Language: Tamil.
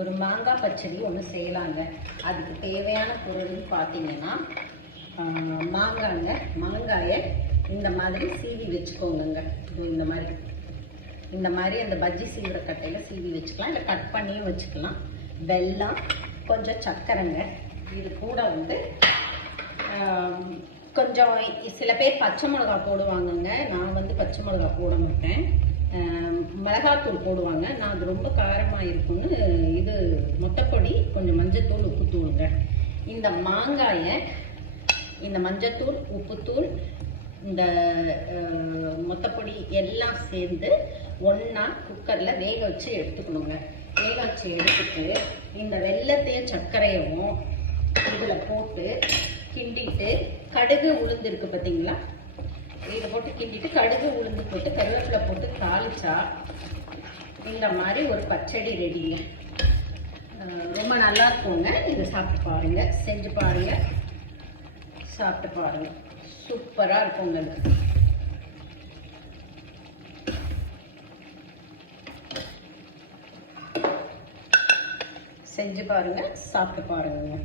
ஒரு மாங்காய் பச்சடி ஒன்று செய்யலாங்க. அதுக்கு தேவையான பொருள்னு பார்த்தீங்கன்னா மாங்காயை இந்த மாதிரி சீவி வச்சுக்கோங்க. இந்த மாதிரி அந்த பஜ்ஜி சீவிர கட்டையில் சீவி வச்சுக்கலாம், இல்லை கட் பண்ணியும் வச்சுக்கலாம். வெல்லம், கொஞ்சம் சர்க்கரைங்க. இது கூட கொஞ்சம் சில பேர் பச்சை மிளகா போடுவாங்கங்க. நான் பச்சை மிளகா போட மாட்டேன். மிளகாத்தூள் போடுவாங்க. நான் அது ரொம்ப காரமாக இருக்கும்னு இது மொத்தப்பொடி, கொஞ்சம் மஞ்சத்தூள், உப்புத்தூளுங்க. இந்த மாங்காயை இந்த மஞ்சத்தூள், உப்புத்தூள், இந்த மொத்தப்பொடி எல்லாம் சேர்ந்து ஒன்றா குக்கரில் வேக வச்சு எடுத்துக்கணுங்க. வேக வச்சு எடுத்துட்டு இந்த வெல்லத்தையும் சர்க்கரையும் இதில் போட்டு கிண்டிட்டு, கடுகு உளுந்து இருக்கு பார்த்தீங்களா, இதை போட்டு கிண்டிட்டு கடுகு உளுந்து போட்டு கருவேப்பிலை போட்டு தாளிச்சா இந்த மாதிரி ஒரு பச்சடி ரெடிங்க. ரொம்ப நல்லா இருக்குங்க. நீங்கள் சாப்பிட்டு பாருங்க, செஞ்சு பாருங்க, சாப்பிட்டு பாருங்க. சூப்பராக இருக்குங்க. செஞ்சு பாருங்க, சாப்பிட்டு பாருங்க.